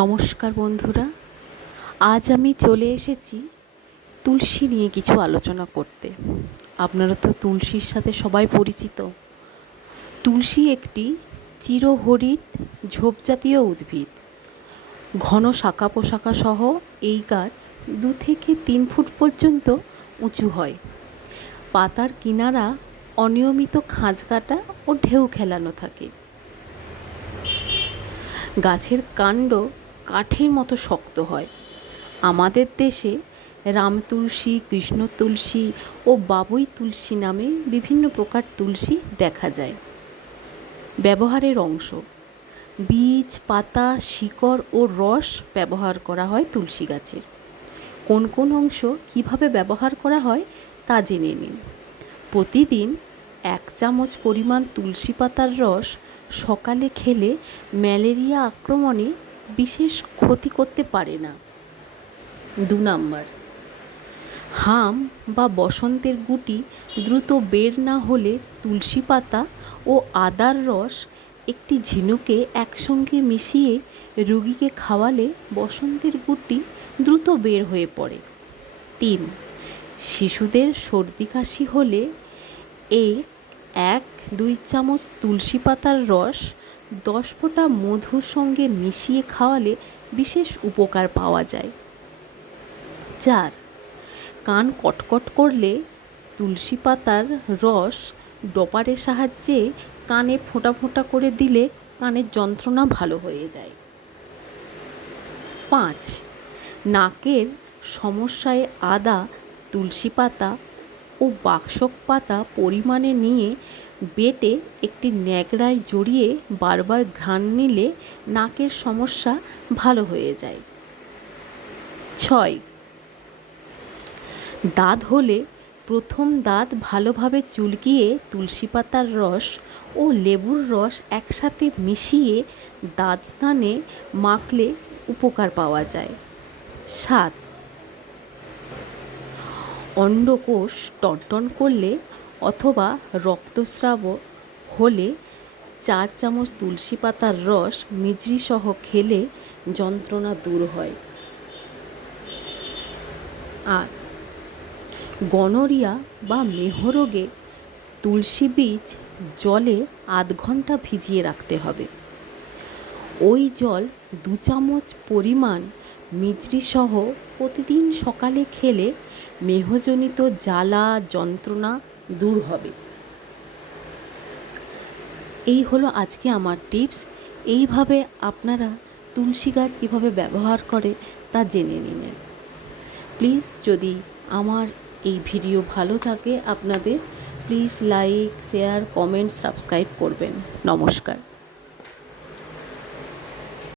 নমস্কার বন্ধুরা, আজ আমি চলে এসেছি তুলসী নিয়ে কিছু আলোচনা করতে। আপনারা তো তুলসীর সাথে সবাই পরিচিত। তুলসী একটি চিরহরিৎ ঝোপজাতীয় উদ্ভিদ। ঘন শাখা পোশাখা সহ এই গাছ 2 থেকে 3 ফুট পর্যন্ত উঁচু হয়। পাতার কিনারা অনিয়মিত খাঁজ কাটা ও ঢেউ খেলানো থাকে। গাছের কাণ্ড কাঠের মতো শক্ত হয়। আমাদের দেশে রাম তুলসী, কৃষ্ণ তুলসী ও বাবুই তুলসী নামে বিভিন্ন প্রকার তুলসী দেখা যায়। ব্যবহারের অংশ: বীজ, পাতা, শিকড় ও রস ব্যবহার করা হয় তুলসী গাছের। কোন কোন অংশ কিভাবে ব্যবহার করা হয় তা জেনে নিন। প্রতিদিন 1 চামচ পরিমাণ তুলসী পাতার রস সকালে খেলে ম্যালেরিয়া আক্রমণে বিশেষ ক্ষতি করতে পারে না। 2 নাম্বার, হাম বা বসন্তের গুটি দ্রুত বের না হলে তুলসী পাতা ও আদার রস একটি ঝিনুকে একসঙ্গে মিশিয়ে রোগীকে খাওয়ালে বসন্তের গুটি দ্রুত বের হয়ে পড়ে। 3, শিশুদের সর্দি কাশি হলে 1-2 চামচ তুলসী পাতার রস 10 ফোঁটা মধুর সঙ্গে মিশিয়ে খাওয়ালে বিশেষ উপকার পাওয়া যায়। 4, কান কটকট করলে তুলসী পাতার রস ড্রপারের সাহায্যে কানে ফোঁটা ফোঁটা করে দিলে কানের যন্ত্রণা ভালো হয়ে যায়। 5, নাকের সমস্যায় আদা, তুলসী পাতা ও বাকসক পাতা পরিমাণে নিয়ে বেটে একটি ন্যাকড়ায় জড়িয়ে বারবার ঘ্রাণ নিলে নাকের সমস্যা ভালো হয়ে যায়। 6, দাঁত হলে প্রথম দাঁত ভালোভাবে চুলকিয়ে তুলসী পাতার রস ও লেবুর রস একসাথে মিশিয়ে দাঁতস্থানে মাখলে উপকার পাওয়া যায়। 7, অন্ডকোষ টনটন করলে অথবা রক্তস্রাব হলে 4 চামচ তুলসী পাতার রস মিছরি সহ খেলে যন্ত্রণা দূর হয়। আর গনোরিয়া বা মেহরোগে তুলসী বীজ জলে 8 ঘন্টা ভিজিয়ে রাখতে হবে। ওই জল 2 চামচ পরিমাণ মিছরি সহ প্রতিদিন সকালে খেলে মেহজনিত জ্বালা যন্ত্রণা দূর হবে। এই হলো আজকে আমার টিপস। এইভাবে আপনারা তুলসী গাছ কীভাবে ব্যবহার করে তা জেনে নিলেন। প্লিজ, যদি আমার এই ভিডিও ভালো থাকে আপনাদের, please like, share, comment, subscribe করবেন। নমস্কার।